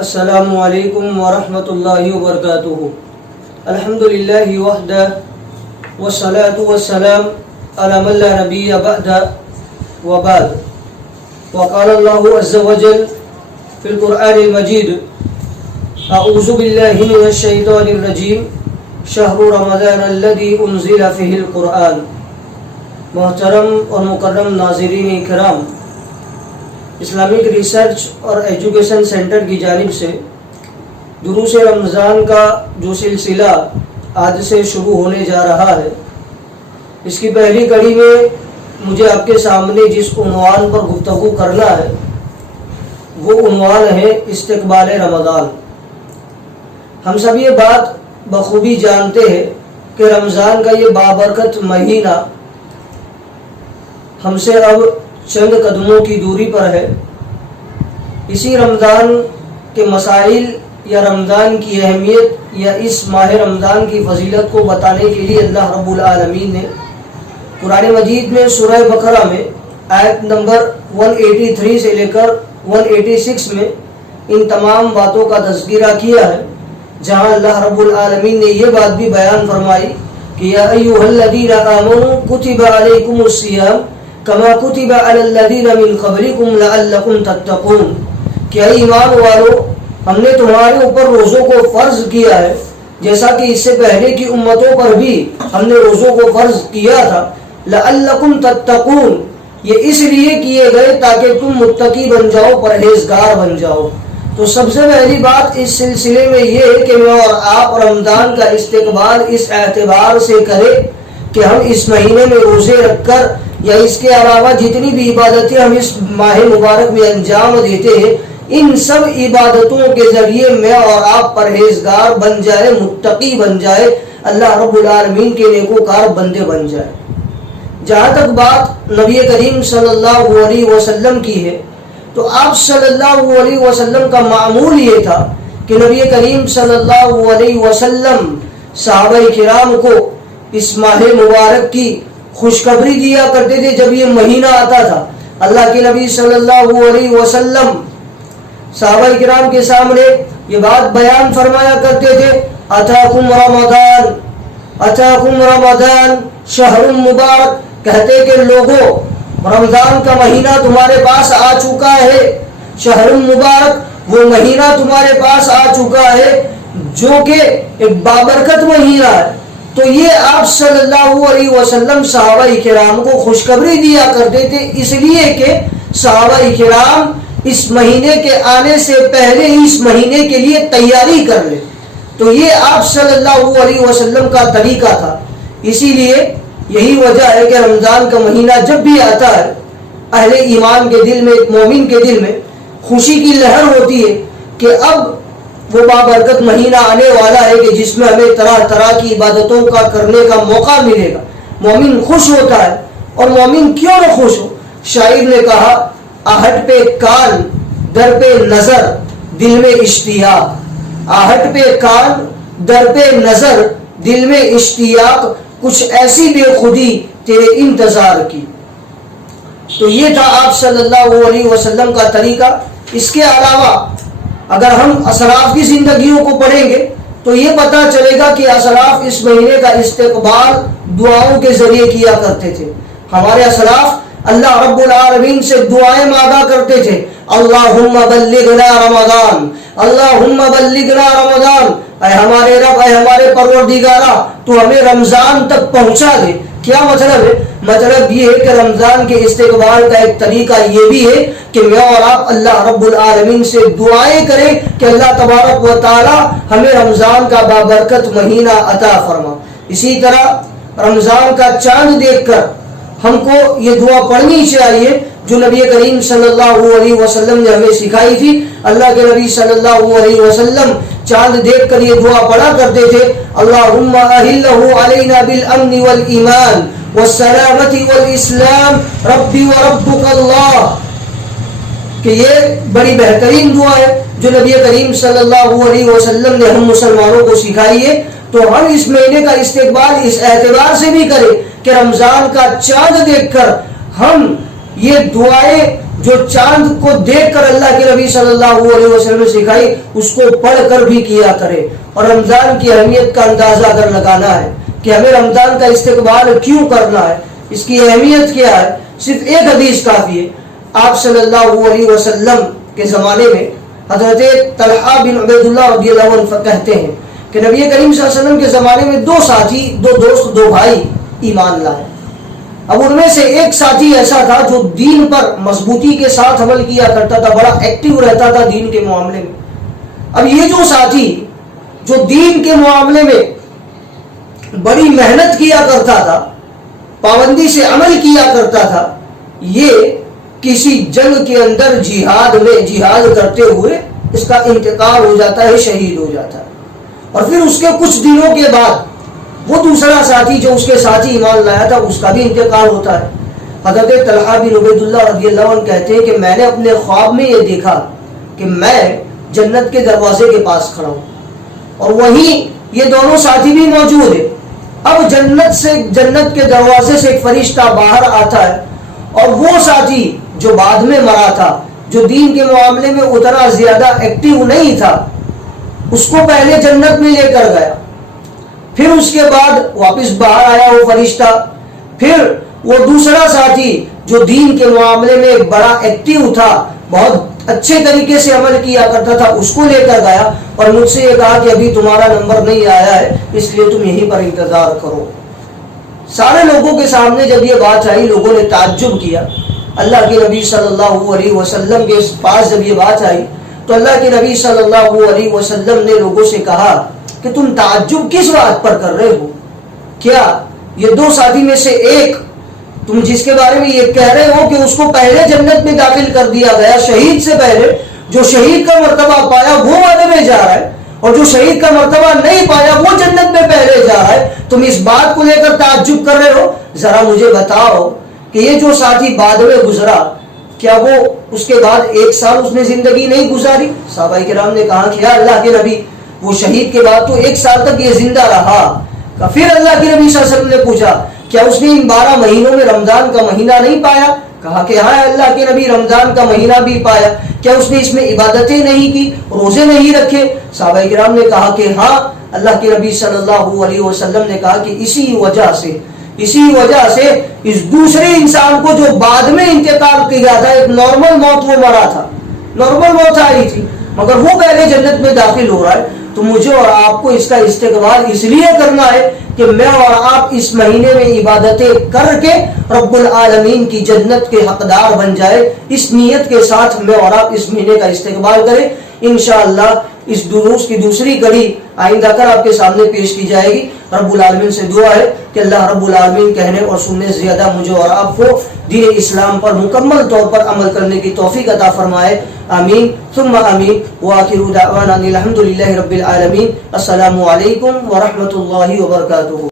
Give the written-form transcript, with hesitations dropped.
السلام علیکم ورحمۃ اللہ وبرکاتہ. الحمد للہ وحدہ والصلاة والسلام علی من لا نبی بعدہ وبعد. وقال اللہ عز وجل فی القرآن المجید اعوذ باللہ من الشیطان الرجیم شہر رمضان الذی انزل فیہ القرآن. محترم اور مکرم ناظرین کرام، اسلامک ریسرچ اور ایجوکیشن سینٹر کی جانب سے دروس رمضان کا جو سلسلہ آج سے شروع ہونے جا رہا ہے، اس کی پہلی کڑی میں مجھے آپ کے سامنے جس عنوان پر گفتگو کرنا ہے وہ عنوان ہے استقبال رمضان. ہم سب یہ بات بخوبی جانتے ہیں کہ رمضان کا یہ بابرکت مہینہ ہم سے اب چند قدموں کی دوری پر ہے. اسی رمضان کے مسائل یا رمضان کی اہمیت یا اس ماہ رمضان کی فضیلت کو بتانے کے لیے اللہ رب العالمین نے قرآن مجید میں سورہ بقرہ میں آیت نمبر 183 سے لے کر 186 میں ان تمام باتوں کا تذکرہ کیا ہے، جہاں اللہ رب العالمین نے یہ بات بھی بیان فرمائی کہ یا ایھا الذین آمنوا کتب علیکم الصیام کما کتب علی الذین من قبلکم لعلکم تتقون. کہ اے ایمان والو، ہم نے تمہارے اوپر روزوں کو فرض کیا ہے جیسا کہ اس سے پہلے کی امتوں پر بھی ہم نے روزوں کو فرض کیا تھا. لعلکم تتقون، یہ اس لیے کیے گئے تاکہ تم متقی بن جاؤ، پرہیزگار بن جاؤ. تو سب سے پہلی بات اس سلسلے میں یہ ہے کہ میں اور آپ رمضان کا استقبال اس اعتبار سے کریں کہ ہم اس مہینے میں روزے رکھ کر یا اس کے علاوہ جتنی بھی عبادتیں ہم اس ماہ مبارک میں انجام دیتے ہیں، ان سب عبادتوں کے ذریعے میں اور آپ پرہیزگار بن جائے، متقی بن جائے، اللہ رب العالمین کے نیکوکار بندے بن جائے. جہاں تک بات نبی کریم صلی اللہ علیہ وسلم کی ہے تو آپ صلی اللہ علیہ وسلم کا معمول یہ تھا کہ نبی کریم صلی اللہ علیہ وسلم صحابہ کرام کو اس ماہ مبارک کی خوشخبری دیا کرتے تھے. جب یہ مہینہ آتا تھا اللہ کے نبی صلی اللہ علیہ وسلم صحابہ کرام کے سامنے یہ بات بیان فرمایا کرتے تھے، اتاکم رمضان، اتاکم رمضان شہر مبارک. کہتے کہ لوگوں، رمضان کا مہینہ تمہارے پاس آ چکا ہے، شہر مبارک وہ مہینہ تمہارے پاس آ چکا ہے جو کہ ایک بابرکت مہینہ ہے. تو یہ آپ صلی اللہ علیہ وسلم صحابہ کرام کو خوشخبری دیا کرتے تھے، اس لیے کہ صحابہ کرام اس مہینے کے آنے سے پہلے ہی اس مہینے کے لیے تیاری کر لیں. تو یہ آپ صلی اللہ علیہ وسلم کا طریقہ تھا. اسی لیے یہی وجہ ہے کہ رمضان کا مہینہ جب بھی آتا ہے، اہل ایمان کے دل میں، ایک مومن کے دل میں خوشی کی لہر ہوتی ہے کہ اب وہ بابرکت مہینہ آنے والا ہے کہ جس میں ہمیں طرح طرح کی عبادتوں کا کرنے کا موقع ملے گا. مومن خوش ہوتا ہے، اور مومن کیوں نہ خوش ہو؟ شاعر نے کہا، آہٹ پہ کان در پہ نظر دل میں اشتیاق، آہٹ پہ کان در پہ نظر دل میں اشتیاق، کچھ ایسی بے خودی تیرے انتظار کی. تو یہ تھا آپ صلی اللہ علیہ وسلم کا طریقہ. اس کے علاوہ اگر ہم اسلاف کی زندگیوں کو پڑھیں گے تو یہ پتہ چلے گا کہ اسلاف اس مہینے کا استقبال دعاؤں کے ذریعے کیا کرتے تھے. ہمارے اسلاف اللہ رب العالمین سے دعائیں مانگا کرتے تھے، اللہم بلغنا رمضان، اللہم بلغنا رمضان. اے ہمارے رب، اے ہمارے پروردگارہ، تو ہمیں رمضان تک پہنچا دے. کیا مطلب ہے؟ مطلب یہ ہے کہ رمضان کے استقبال کا ایک طریقہ یہ بھی ہے کہ میں اور آپ اللہ رب العالمین سے دعائیں کریں کہ اللہ تبارک و تعالی ہمیں رمضان کا بابرکت مہینہ عطا فرما. اسی طرح رمضان کا چاند دیکھ کر ہم کو یہ دعا پڑھنی چاہیے جو نبی کریم صلی اللہ علیہ وسلم نے ہمیں سکھائی تھی. اللہ کے نبی صلی اللہ علیہ وسلم چاند دیکھ کر یہ دعا پڑھا کرتے تھے، اللہم اہلہ علینا بالامن والایمان والسلامت والاسلام ربی وربک اللہ. کہ یہ بڑی بہترین دعا ہے جو نبی کریم صلی اللہ علیہ وسلم نے ہم مسلمانوں کو سکھائی ہے. تو ہم اس مہینے کا استقبال اس اعتبار سے بھی کریں کہ رمضان کا چاند دیکھ کر ہم یہ دعائیں جو چاند کو دیکھ کر اللہ کے نبی صلی اللہ علیہ وسلم نے سکھائی اس کو پڑھ کر بھی کیا کرے. اور رمضان کی اہمیت کا اندازہ اگر لگانا ہے کہ ہمیں رمضان کا استقبال کیوں کرنا ہے, اس کی اہمیت کیا ہے, صرف ایک حدیث کافی ہے. آپ صلی اللہ علیہ وسلم کے زمانے میں حضرت طلحہ بن عبید اللہ رضی اللہ عنہ کہتے ہیں کہ نبی کریم صلی اللہ علیہ وسلم کے زمانے میں دو ساتھی, دو دوست, دو بھائی ایمان لائے. اب ان میں سے ایک ساتھی ایسا تھا جو دین پر مضبوطی کے ساتھ عمل کیا کرتا تھا, بڑا ایکٹیو رہتا تھا دین کے معاملے میں. اب یہ جو ساتھی جو دین کے معاملے میں بڑی محنت کیا کرتا تھا, پابندی سے عمل کیا کرتا تھا, یہ کسی جنگ کے اندر جہاد کرتے ہوئے اس کا انتقال ہو جاتا ہے, شہید ہو جاتا ہے. اور پھر اس کے کچھ دنوں کے بعد وہ دوسرا ساتھی جو اس کے ساتھی ایمان لایا تھا اس کا بھی انتقال ہوتا ہے. حضرت طلحہ بن عبید اللہ رضی اللہ عنہ کہتے ہیں کہ میں نے اپنے خواب میں یہ دیکھا کہ میں جنت کے دروازے کے پاس کھڑا ہوں اور وہیں یہ دونوں ساتھی بھی موجود ہیں. اب جنت کے دروازے سے ایک فرشتہ باہر آتا ہے اور وہ ساتھی جو بعد میں مرا تھا, جو دین کے معاملے میں اتنا زیادہ ایکٹیو نہیں تھا, اس کو پہلے جنت میں لے کر گیا. پھر اس کے بعد واپس باہر آیا وہ فرشتہ, پھر وہ دوسرا ساتھی جو دین کے معاملے میں بڑا ایکٹیو تھا, بہت اچھے طریقے سے عمل کیا کرتا تھا, اس کو لے کر گیا اور مجھ سے یہ کہا کہ ابھی تمہارا نمبر نہیں آیا ہے, اس لیے تم یہیں پر انتظار کرو. سارے لوگوں کے سامنے جب یہ بات آئی, لوگوں نے تعجب کیا. اللہ کے نبی صلی اللہ علیہ وسلم کے پاس جب یہ بات آئی تو اللہ کے نبی صلی اللہ علیہ وسلم نے لوگوں سے کہا کہ تم تعجب کس بات پر کر رہے ہو؟ کیا یہ دو ساتھی میں سے ایک, تم جس کے بارے میں یہ کہہ رہے ہو کہ اس کو پہلے جنت میں داخل کر دیا گیا شہید سے پہلے, جو شہید کا مرتبہ پایا وہ وعدے میں جا رہا ہے, اور جو شہید کا مرتبہ نہیں پایا وہ جنت میں پہلے جا رہا ہے, تم اس بات کو لے کر تعجب کر رہے ہو؟ ذرا مجھے بتاؤ کہ یہ جو ساتھی بعد میں گزرا, کیا وہ اس کے بعد 1 سال اس نے زندگی نہیں گزاری؟ صحابہ کرام نے کہا کہ یا اللہ کے نبی, وہ شہید کے بعد تو 1 سال تک یہ زندہ رہا. پھر اللہ کے نبی صلی اللہ علیہ وسلم نے پوچھا کیا اس نے ان 12 مہینوں میں رمضان کا مہینہ نہیں پایا؟ کہا کہ ہاں اللہ کے نبی, رمضان کا مہینہ بھی پایا. کیا اس نے اس میں عبادتیں نہیں کی, روزے نہیں رکھے؟ صحابہ کرام نے کہا کہ ہاں. اللہ کے نبی صلی اللہ علیہ وسلم نے کہا کہ اسی وجہ سے اس دوسرے انسان کو جو بعد میں انتقال کیا تھا, ایک نارمل موت وہ مرا تھا, نارمل موت آئی تھی, مگر وہ پہلے جنت میں داخل ہو رہا ہے. تو مجھے اور آپ کو اس کا استقبال اس لیے کرنا ہے کہ میں اور آپ اس مہینے میں عبادتیں کر کے رب العالمین کی جنت کے حقدار بن جائے. اس نیت کے ساتھ میں اور آپ اس مہینے کا استقبال کریں. انشاءاللہ اس دروس کی دوسری کڑی آئندہ کل آپ کے سامنے پیش کی جائے گی. رب العالمین سے دعا ہے کہ اللہ رب العالمین کہنے اور سننے سے زیادہ مجھے اور آپ کو دین اسلام پر مکمل طور پر عمل کرنے کی توفیق عطا فرمائے. آمین ثم آمین. وآخر دعوانا الحمد للہ رب العالمین. السلام علیکم ورحمۃ اللہ وبرکاتہ.